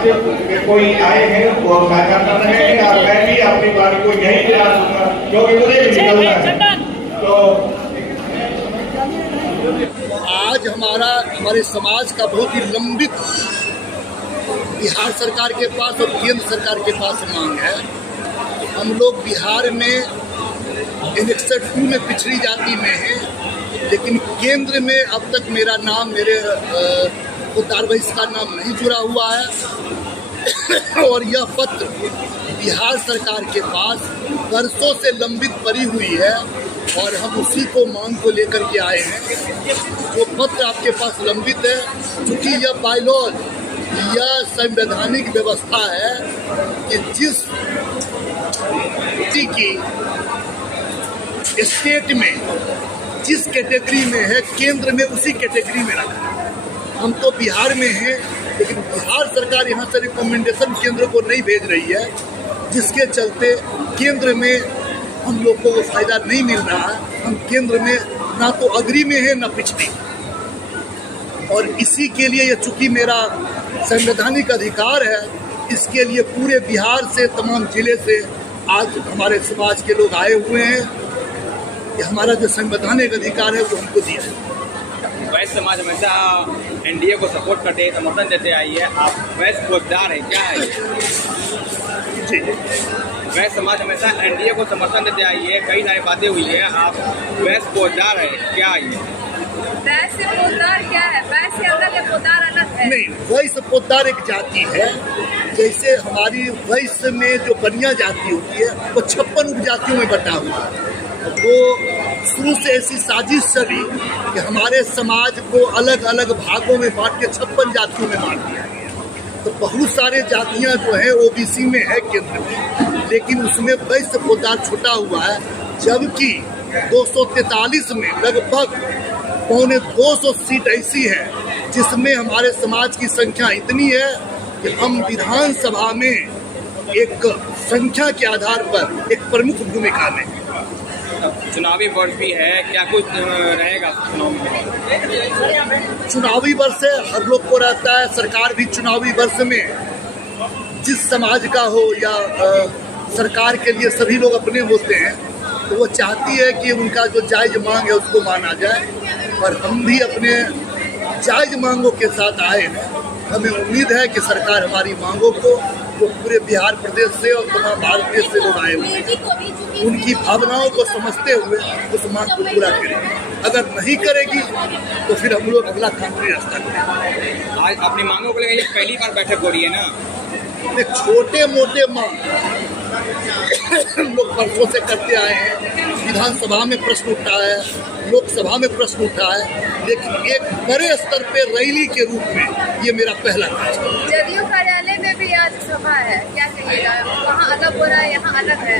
समाज के कोई आए हैं वो साझा कर रहे हैं और मैं भी अपनी बात को यही देना दूंगा क्योंकि मुझे भी निकलना है। तो आज हमारे समाज का बहुत ही लंबित बिहार सरकार के पास और केंद्र सरकार के पास मांग है। हम लोग बिहार में एनेक्सर 2 में पिछड़ी जाति में हैं, लेकिन केंद्र में अब तक मेरा नाम, मेरे उतार वैश्य का नाम नहीं जुड़ा हुआ है। और यह पत्र बिहार सरकार के पास वर्षों से लंबित पड़ी हुई है और हम उसी को मांग को लेकर के आए हैं। जो पत्र आपके पास लंबित है, क्योंकि यह बायलॉज, यह संवैधानिक व्यवस्था है कि जिस की स्टेट में जिस कैटेगरी में है, केंद्र में उसी कैटेगरी में रखा है। हम तो बिहार में हैं, लेकिन बिहार सरकार यहाँ से रिकमेंडेशन केंद्र को नहीं भेज रही है, जिसके चलते केंद्र में हम लोग को वो फायदा नहीं मिल रहा है। हम केंद्र में ना तो अग्री में है ना पिछड़ी, और इसी के लिए ये चूंकि मेरा संवैधानिक अधिकार है, इसके लिए पूरे बिहार से, तमाम जिले से आज हमारे समाज के लोग आए हुए हैं कि हमारा जो संवैधानिक अधिकार है वो हमको दिया है। वैश्य समाज हमेशा एनडीए को सपोर्ट करते हैं, समर्थन देते आई है। आप वैश्य फौजदार हैं, क्या है जी? वैश्य समाज हमेशा एनडीए को समर्थन देते आई है, कई सारी बातें हुई है। आप वैश्य फौजदार हैं, क्या है वैश्य पोद्दार? क्या है वैश्य? अलग है, पोद्दार अलग है। नहीं, वैश्य पोद्दार एक जाति है। जैसे हमारी वैश्य में जो बनिया जाति होती है वो 56 उपजातियों में बटा हुआ है। वो शुरू से ऐसी साजिश चली कि हमारे समाज को अलग अलग भागों में बांट के 56 जातियों में बांट दिया गया। तो बहुत सारे जातियां जो हैं ओबीसी में है केंद्र में, लेकिन उसमें वैश्य पोद्दार छुटा हुआ है। जबकि 243 में लगभग 250 सीट ऐसी है जिसमें हमारे समाज की संख्या इतनी है कि हम विधानसभा में एक संख्या के आधार पर एक प्रमुख भूमिका में। चुनावी वर्ष भी है, क्या कुछ रहेगा चुनावी वर्ष है, हर लोग को रहता है। सरकार भी चुनावी वर्ष में जिस समाज का हो या सरकार के लिए सभी लोग अपने होते हैं, तो वो चाहती है कि उनका जो जायज मांग है उसको माना जाए। और हम भी अपने जायज मांगों के साथ आए हैं। हमें उम्मीद है कि सरकार हमारी मांगों को, जो पूरे बिहार प्रदेश से और तमाम भारत देश से लोग आए हुए हैं, उनकी भावनाओं को समझते हुए उस मांग को पूरा करेगी। अगर नहीं करेगी तो फिर हम लोग अगला कानूनी रास्ता करेंगे। आज अपनी मांगों को लेकर पहली बार बैठक हो रही है ना? एक छोटे मोटे मांग लोग वर्षों से करते आए हैं। विधानसभा में प्रश्न उठा है, लोकसभा में प्रश्न उठा है, लेकिन एक बड़े स्तर पे रैली के रूप में ये मेरा पहला कार्यक्रम है। जदयू कार्यालय में भी आज सभा है, क्या कहिएगा? वहाँ अलग हो रहा है, यहाँ अलग है।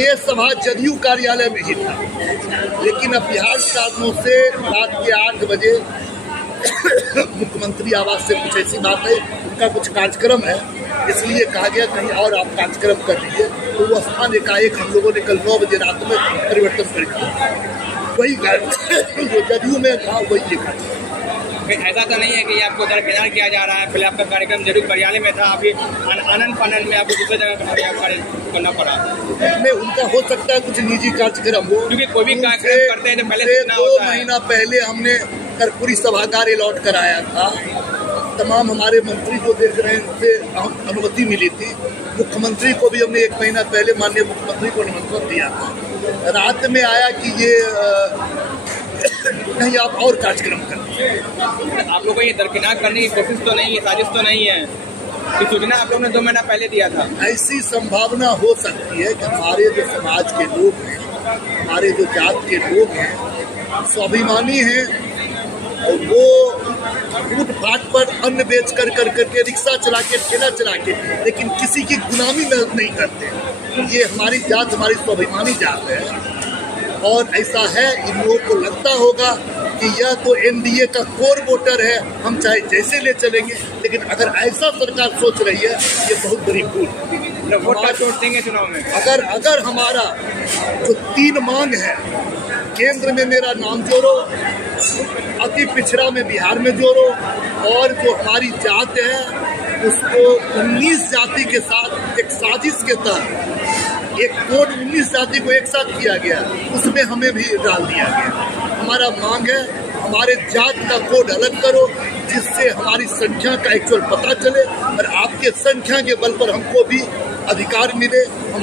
ये सभा जदयू कार्यालय में ही था, लेकिन अब बिहार शासनों से रात के 8 बजे मुख्यमंत्री आवास से कुछ ऐसी बात है, उनका कुछ कार्यक्रम है, इसलिए कहा गया कहीं और आप कार्यक्रम कर लीजिए। तो वो स्थान एकाएक हम लोगों ने कल 9 बजे रात में परिवर्तन कर दिया। वही जो जदयू में था वही लिखा। ऐसा तो नहीं है कि आपको दरकिनार किया जा रहा है? पहले आपका कार्यक्रम जदयू कार्यालय में था, अभी आनंद फानंद में आपको दूसरी जगह करना पड़ा। में उनका हो सकता है कुछ निजी कार्यक्रम हो, क्योंकि कोई भी कार्यक्रम करते हैं तो पहले 2 महीना पहले हमने कर्पूरी सभागार अलॉट कराया था। तमाम हमारे मंत्री जो देख रहे हैं उनसे अनुमति मिली थी। मुख्यमंत्री को भी हमने 1 महीना पहले माननीय मुख्यमंत्री को निमंत्रण दिया था। रात में आया कि ये नहीं, आप और कार्यक्रम करें। आप लोगों को ये दरकिनार करने की कोशिश तो नहीं है, साजिश तो नहीं है? कि सूचना आप लोगों ने 2 महीना पहले दिया था। ऐसी संभावना हो सकती है कि हमारे जो समाज के लोग हैं, हमारे जो जात के लोग हैं, स्वाभिमानी हैं और वो फुटपाथ पर अन्न बेच कर करके, रिक्शा चला के, ठेला चला के, लेकिन किसी की गुलामी में नहीं करते। ये हमारी जात, हमारी स्वाभिमानी जात है। और ऐसा है, इन लोगों को लगता होगा कि यह तो एनडीए का कोर वोटर है, हम चाहे जैसे ले चलेंगे। लेकिन अगर ऐसा सरकार सोच रही है, ये बहुत बड़ी भूल है। वोट छोड़ देंगे चुनाव में। अगर हमारा जो 3 मांग है, केंद्र में मेरा नाम जोड़ो, अति पिछड़ा में बिहार में जोड़ो, और जो हमारी जात है उसको 19 जाति के साथ एक साजिश के तहत एक कोड 19 जाति को एक साथ किया गया, उसमें हमें भी डाल दिया गया। हमारा मांग है हमारे जात का कोड अलग करो, जिससे हमारी संख्या का एक्चुअल पता चले और आपके संख्या के बल पर हमको भी अधिकार मिले।